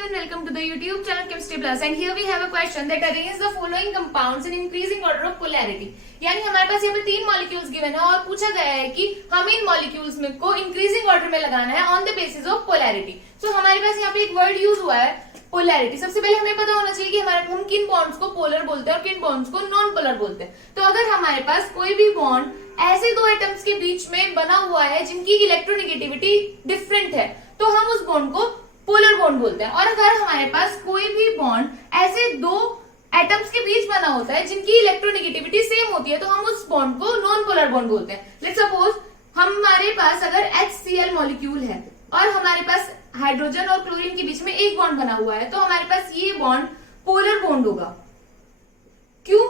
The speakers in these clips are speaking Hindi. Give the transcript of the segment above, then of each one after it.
everyone, welcome to the YouTube channel Chemistry Plus and here we have a question that arrange the following compounds in increasing order of polarity। यानी हमारे पास यहाँ पे 3 मॉलिक्यूल्स गिवन है और पूछा गया है कि हमें इन मॉलिक्यूल्स में को इंक्रीजिंग ऑर्डर में लगाना है on the basis of polarity. So हमारे पास यहाँ पे एक वर्ड यूज हुआ है पोलैरिटी। सबसे पहले हमें पता होना चाहिए कि हम किन बॉन्ड्स को पोलर बोलते हैं और किन बॉन्ड्स को नॉन पोलर बोलते हैं। तो अगर हमारे पास कोई भी बॉन्ड ऐसे दो एटम्स के बीच में बना हुआ है जिनकी इलेक्ट्रोनेगेटिविटी डिफरेंट है तो हम उस बॉन्ड को पोलर बॉन्ड बोलते हैं। और अगर हमारे पास कोई भी बॉन्ड ऐसे दो एटम्स के बीच बना होता है जिनकी इलेक्ट्रोनेगेटिविटी सेम होती है तो हम उस बॉन्ड को नॉन पोलर बॉन्ड बोलते हैं। लेट्स सपोज हमारे पास अगर HCl मॉलिक्यूल है और हमारे पास हाइड्रोजन और क्लोरीन के बीच में एक बॉन्ड बना हुआ है तो हमारे पास ये बॉन्ड पोलर बॉन्ड होगा। क्यों?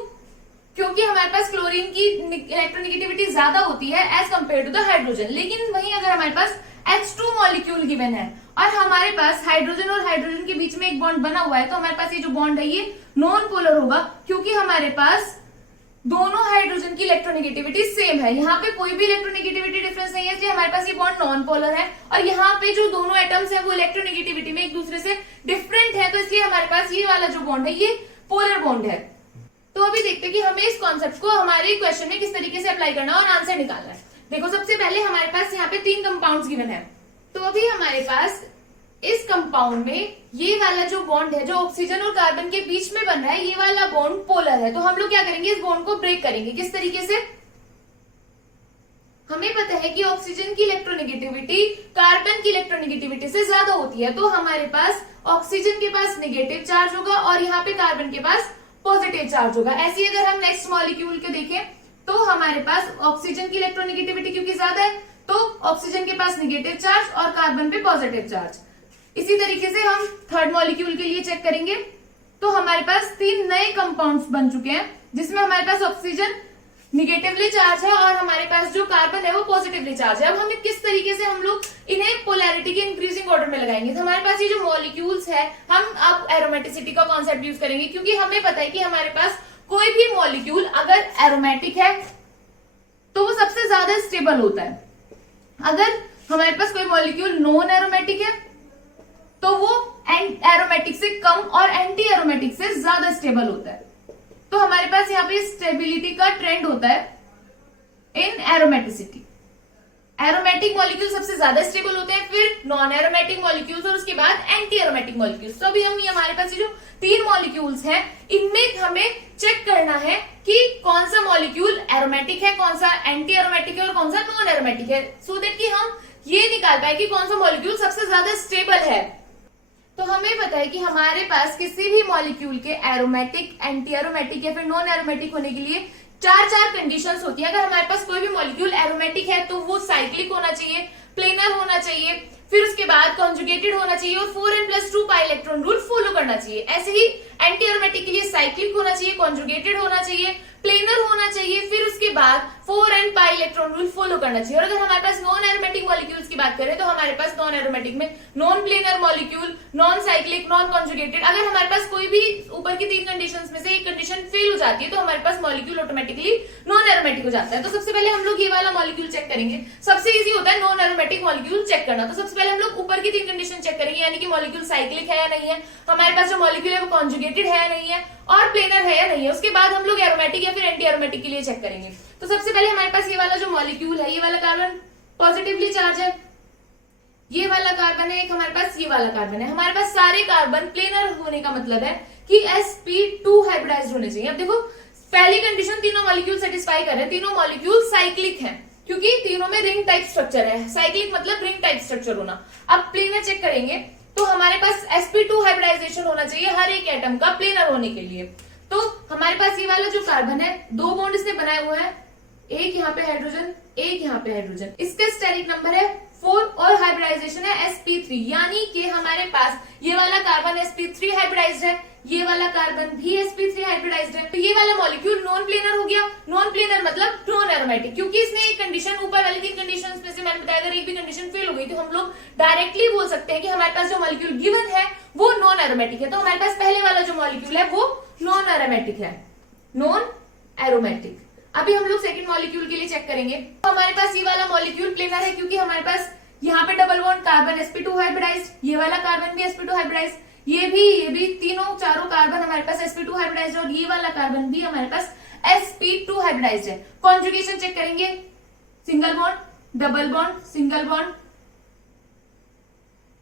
क्योंकि हमारे पास क्लोरीन की इलेक्ट्रोनेगेटिविटी ज्यादा होती है as compare to the hydrogen. लेकिन वहीं अगर हमारे पास H2 मॉलिक्यूल गिवन है और हमारे पास हाइड्रोजन और हाइड्रोजन के बीच में एक बॉन्ड बना हुआ है तो हमारे पास ये जो बॉन्ड है ये नॉन पोलर होगा क्योंकि हमारे पास दोनों हाइड्रोजन की इलेक्ट्रोनेगेटिविटी सेम है। यहाँ पे कोई भी इलेक्ट्रोनेगेटिविटी डिफरेंस नहीं है इसलिए हमारे पास ये बॉन्ड नॉन पोलर है। और यहाँ पे जो दोनों एटम्स है वो इलेक्ट्रोनेगेटिविटी में एक दूसरे से डिफरेंट है तो इसलिए हमारे पास ये वाला जो बॉन्ड है ये पोलर बॉन्ड है। तो अभी देखते हैं कि हमें इस कॉन्सेप्ट को हमारे क्वेश्चन में किस तरीके से अप्लाई करना है और आंसर निकालना है। देखो सबसे पहले हमारे पास यहाँ पे 3 कंपाउंड्स गिवन है तो अभी हमारे पास इस कंपाउंड में ये वाला जो बॉन्ड है जो ऑक्सीजन और कार्बन के बीच में बन रहा है ये वाला बॉन्ड पोलर है। तो हम लोग क्या करेंगे, इस बॉन्ड को ब्रेक करेंगे। किस तरीके से? हमें पता है कि ऑक्सीजन की इलेक्ट्रोनेगेटिविटी कार्बन की इलेक्ट्रोनेगेटिविटी से ज्यादा होती है तो हमारे पास ऑक्सीजन के पास नेगेटिव चार्ज होगा और यहाँ पे कार्बन के पास पॉजिटिव चार्ज होगा। ऐसे ही अगर हम नेक्स्ट मॉलिक्यूल के देखें तो हमारे पास ऑक्सीजन की इलेक्ट्रोनेगेटिविटी क्योंकि ज्यादा है तो ऑक्सीजन के पास नेगेटिव चार्ज और कार्बन पे पॉजिटिव चार्ज। इसी तरीके से हम थर्ड मॉलिक्यूल के लिए चेक करेंगे तो हमारे पास 3 नए कंपाउंड्स बन चुके हैं जिसमें हमारे पास ऑक्सीजन निगेटिवली चार्ज है और हमारे पास जो कार्बन है वो पॉजिटिवली चार्ज है। अब हमें किस तरीके से हम लोग इन्हें पोलैरिटी के इंक्रीजिंग ऑर्डर में लगाएंगे तो हमारे पास ये जो मॉलिक्यूल्स है हम अब एरोमेटिसिटी का कॉन्सेप्ट यूज करेंगे क्योंकि हमें पता है कि हमारे पास कोई भी मॉलिक्यूल अगर एरोमेटिक है तो वो सबसे ज्यादा स्टेबल होता है। अगर हमारे पास कोई मॉलिक्यूल नॉन एरोमेटिक है तो वो एरोमेटिक से कम और एंटी एरोमेटिक से ज्यादा स्टेबल होता है। तो हमारे पास यहाँ पे स्टेबिलिटी का ट्रेंड होता है इन एरोमेटिसिटी। एरोमेटिक मॉलिक्यूल सबसे ज्यादा स्टेबल होते हैं, फिर नॉन एरोमेटिक मॉलिक्यूल्स और उसके बाद एंटी एरोमेटिक मॉलिक्यूल्स। तो अभी हम ये हमारे पास ये जो 3 मॉलिक्यूल्स हैं इनमें हमें चेक करना है कि कौन सा मॉलिक्यूल एरोमेटिक है, कौन सा एंटी एरोमेटिक है और कौन सा नॉन एरोमेटिक है सो दैट कि हम ये निकाल पाए कि कौन सा मॉलिक्यूल सबसे ज्यादा स्टेबल है। तो हमें पता है कि हमारे पास किसी भी मॉलिक्यूल के एरोमेटिक, एंटी एरोमेटिक या फिर नॉन एरोमेटिक होने के लिए 4 कंडीशंस होती है। अगर हमारे पास कोई भी मॉलिक्यूल एरोमेटिक है तो वो साइक्लिक होना चाहिए, प्लेनर होना चाहिए, फिर उसके बाद कॉन्जुगेटेड होना चाहिए और 4n+2 pi electron rule follow करना चाहिए। ऐसे ही एंटी एरोमेटिक के लिए साइक्लिक होना चाहिए, कॉन्जुगेटेड होना चाहिए, प्लेनर होना चाहिए, फिर उसके बाद 4n pi electron rule follow करना चाहिए। और अगर हमारे पास नॉन एरोमेटिक मॉलिक्यूल्स की बात करें तो हमारे पास नॉन एरोमेटिक में non planar molecule, non cyclic, non conjugated. अगर हमारे पास कोई भी ऊपर की 3 कंडीशंस में से एक कंडीशन फेल हो जाती है तो हमारे पास मॉलिक्यूल ऑटोमेटिकली नॉन एरोमेटिक हो जाता है। तो सबसे पहले हम लोग ये वाला मॉलिक्यूल चेक करेंगे। सबसे इजी होता है नॉन एरोमेटिक मॉलिक्यूल चेक करना। तो सबसे पहले हम लोग ऊपर की 3 कंडीशन चेक करेंगे यानी कि मॉलिक्यूल साइक्लिक है या नहीं है, हमारे पास जो मॉलिक्यूल है वो कॉन्जुगेटेड है या नहीं है और प्लेनर है या नहीं है। उसके बाद हम लोग एरोमेटिक या फिर एंटी एरोमेटिक के लिए चेक करेंगे। तो सबसे पहले हमारे पास ये वाला जो मॉलिक्यूल है ये वाला कार्बन पॉजिटिवली चार्ज है, ये वाला कार्बन है, एक हमारे पास ये वाला कार्बन है। हमारे पास सारे कार्बन प्लेनर होने का मतलब है कि sp2 हाइब्रिडाइज्ड होने चाहिए। अब देखो पहली कंडीशन तीनों मॉलिक्यूल सेटिस्फाई कर रहे हैं, तीनों मॉलिक्यूल साइक्लिक हैं क्योंकि तीनों में रिंग टाइप स्ट्रक्चर है। साइक्लिक मतलब रिंग टाइप स्ट्रक्चर होना। अब प्लेनर चेक करेंगे तो हमारे पास sp2 हाइब्रिडाइजेशन होना चाहिए हर एक एटम का प्लेनर होने के लिए। तो हमारे पास ये वाला जो कार्बन है 2 बॉन्ड इसने बनाए हुए हैं, एक यहाँ पे हाइड्रोजन, एक यहाँ पे हाइड्रोजन। इसका स्टेरिक नंबर है 4 और हाइब्रिडाइजेशन है sp3 यानी कि हमारे पास ये वाला कार्बन sp3 हाइब्रिडाइज्ड है, ये वाला कार्बन भी sp3 हाइब्रिडाइज्ड है। तो ये वाला मॉलिक्यूल नॉन प्लेनर हो गया। नॉन प्लेनर मतलब नॉन एरोमेटिक क्योंकि इसने एक कंडीशन ऊपर वाली 3 कंडीशंस में से मैंने बताया अगर एक भी कंडीशन फेल हो गई तो हम लोग डायरेक्टली बोल सकते हैं कि हमारे पास जो मॉलिक्यूल गिवन है वो नॉन एरोमेटिक है। तो हमारे पास पहले वाला जो मॉलिक्यूल है वो नॉन एरोमेटिक है, नॉन एरोमेटिक। अभी हम लोग सेकंड मॉलिक्यूल के लिए चेक करेंगे। तो हमारे पास ये वाला मॉलिक्यूल प्लेनर है क्योंकि हमारे पास यहाँ पे double bond carbon sp2 hybridised, ये वाला कार्बन भी sp2 हाइब्रिडाइज्ड, तीनों चारों कार्बन हमारे पास sp2 हाइब्रिडाइज्ड है और ये वाला कार्बन भी हमारे पास sp2 हाइब्रिडाइज्ड है। कॉन्जुगेशन चेक करेंगे, single bond, double bond, single bond,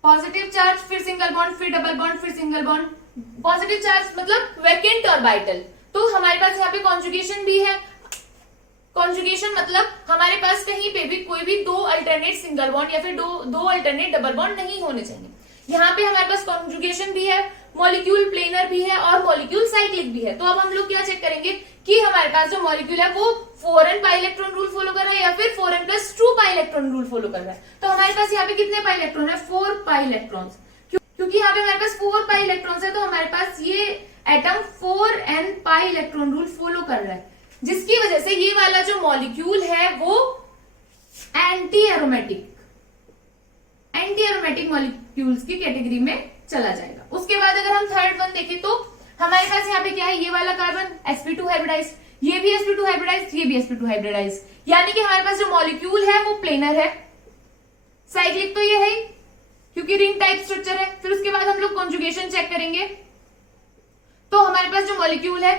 positive charge, फिर सिंगल बॉन्ड, फिर डबल बॉन्ड, फिर सिंगल बॉन्ड। पॉजिटिव चार्ज मतलब वैकेंट ऑर्बिटल, तो हमारे पास यहाँ पे कॉन्जुगेशन भी है। कॉन्जुगेशन मतलब हमारे पास कहीं पे भी कोई भी दो अल्टरनेट सिंगल बॉन्ड या फिर दो अल्टरनेट डबल बॉन्ड नहीं होने चाहिए। यहाँ पे हमारे पास कॉन्जुगेशन भी है, मॉलिक्यूल प्लेनर भी है और मॉलिक्यूल साइक्लिक भी है। तो अब हम लोग क्या चेक करेंगे कि हमारे पास जो मॉलिक्यूल है वो 4n pi electron rule follow कर रहा है या फिर 4n+2 pi electron rule follow कर रहा है। तो हमारे पास यहाँ पे कितने पाई इलेक्ट्रॉन है? 4 पाई इलेक्ट्रॉन। क्योंकि यहाँ पे हमारे पास 4 पाई इलेक्ट्रॉन है तो हमारे पास ये atom 4n pi electron rule follow कर रहा है, जिसकी वजह से ये वाला जो मॉलिक्यूल है वो एंटी एरोमेटिक मॉलिक्यूल्स की कैटेगरी में चला जाएगा। उसके बाद अगर हम थर्ड वन देखें तो हमारे पास यहाँ पे क्या है, ये वाला कार्बन sp2 हाइब्रिडाइज्ड, ये भी sp2 हाइब्रिडाइज्ड, ये भी sp2 हाइब्रिडाइज्ड, यानी कि हमारे पास जो मॉलिक्यूल है वो प्लेनर है। साइक्लिक तो ये है क्योंकि रिंग टाइप स्ट्रक्चर है। फिर उसके बाद हम लोग कॉन्जुगेशन चेक करेंगे तो हमारे पास जो मॉलिक्यूल है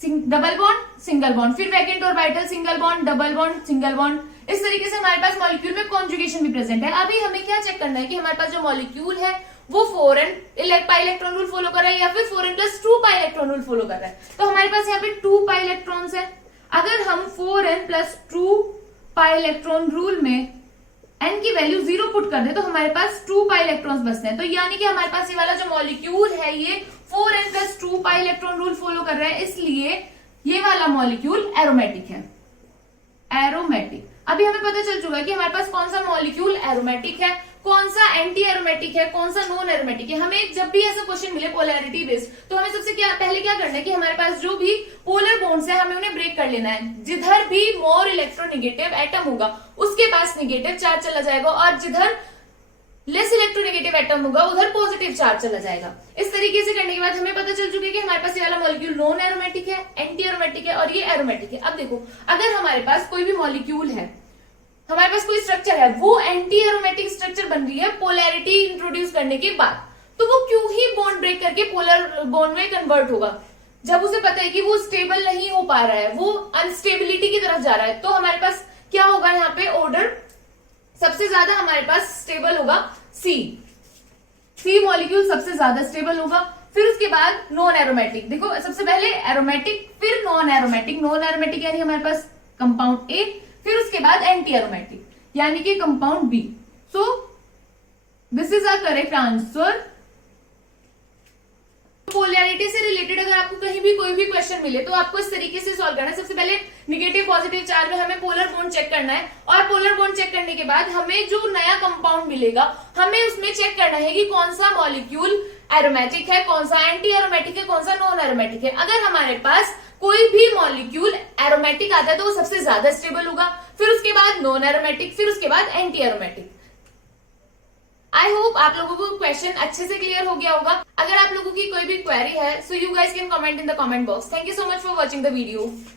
डबल बॉन्ड, सिंगल बॉन्ड, फिर vacant orbital, single bond, double bond, single bond. इस तरीके से हमारे पास मॉलिक्यूल में कॉन्जुगेशन भी प्रेजेंट है। अभी हमें क्या चेक करना है कि हमारे पास जो मॉलिक्यूल है वो 4n pi electron rule follow कर रहा है या फिर 4n+2 pi electron rule follow कर रहा है। तो हमारे पास यहाँ पे 2 पाई इलेक्ट्रॉन्स है। अगर हम 4n+2 पाई इलेक्ट्रॉन रूल में n की वैल्यू 0 पुट कर दे तो हमारे पास 2 पाई इलेक्ट्रॉन्स बचते हैं। तो यानी कि हमारे पास ये वाला जो मॉलिक्यूल है ये 4n+2 pi electron rule follow कर रहा है, इसलिए ये वाला मॉलिक्यूल एरोमेटिक है। एरोमेटिक। अभी हमें पता चल चुका है कि हमारे पास कौन सा मॉलिक्यूल एरोमेटिक है, कौन सा एंटी एरोमेटिक है, कौन सा नॉन एरोमेटिक है। हमें जब भी ऐसा क्वेश्चन मिले पोलैरिटी बेस्ड तो हमें सबसे पहले क्या करना है कि हमारे पास जो भी पोलर बॉन्ड्स है हमें उन्हें ब्रेक कर लेना है। जिधर भी मोर इलेक्ट्रोनेगेटिव एटम होगा उसके पास नेगेटिव चार्ज चला जाएगा और जिधर लेस इलेक्ट्रोनेगेटिव एटम होगा उधर पॉजिटिव चार्ज चला जाएगा। इस तरीके से करने के बाद हमें पता चल चुका है कि हमारे पास ये वाला मॉलिक्यूल नॉन एरोमेटिक है, एंटी एरोमेटिक है और ये एरोमेटिक है। अब देखो, अगर हमारे पास कोई भी मॉलिक्यूल है, हमारे पास कोई स्ट्रक्चर है, वो एंटी एरोमेटिक स्ट्रक्चर बन रही है पोलैरिटी इंट्रोड्यूस करने के बाद, तो वो क्यों ही बॉन्ड ब्रेक करके पोलर बॉन्ड में कन्वर्ट होगा जब उसे पता है कि वो स्टेबल नहीं हो पा रहा है, वो अनस्टेबिलिटी की तरफ जा रहा है। तो हमारे पास क्या होगा यहाँ पे ऑर्डर, सबसे ज्यादा हमारे पास स्टेबल होगा सी मॉलिक्यूल सबसे ज्यादा स्टेबल होगा। फिर उसके बाद नॉन एरोमेटिक, देखो सबसे पहले एरोमेटिक फिर नॉन एरोमेटिक। नॉन एरोमेटिक यानी हमारे पास कंपाउंड ए, फिर उसके बाद एंटी एरोमेटिक यानी कि compound B. So this is a correct answer. Polarity से रिलेटेड अगर आपको कहीं भी कोई भी क्वेश्चन मिले तो आपको इस तरीके से सॉल्व करना है। सबसे पहले नेगेटिव पॉजिटिव चार्ज में हमें पोलर बॉन्ड चेक करना है और पोलर बॉन्ड चेक करने के बाद हमें जो नया कंपाउंड मिलेगा हमें उसमें चेक करना है कि कौन सा मॉलिक्यूल एरोमेटिक है, कौन सा एंटी एरोमेटिक है, कौन सा नॉन एरोमेटिक है। अगर हमारे पास कोई भी मॉलिक्यूल एरोमेटिक आता है तो वो सबसे ज्यादा स्टेबल होगा, फिर उसके बाद नॉन एरोमेटिक, फिर उसके बाद एंटी एरोमेटिक। आई होप आप लोगों को क्वेश्चन अच्छे से क्लियर हो गया होगा। अगर आप लोगों की कोई भी क्वेरी है so you guys can comment in the comment box. Thank you so much for watching the video.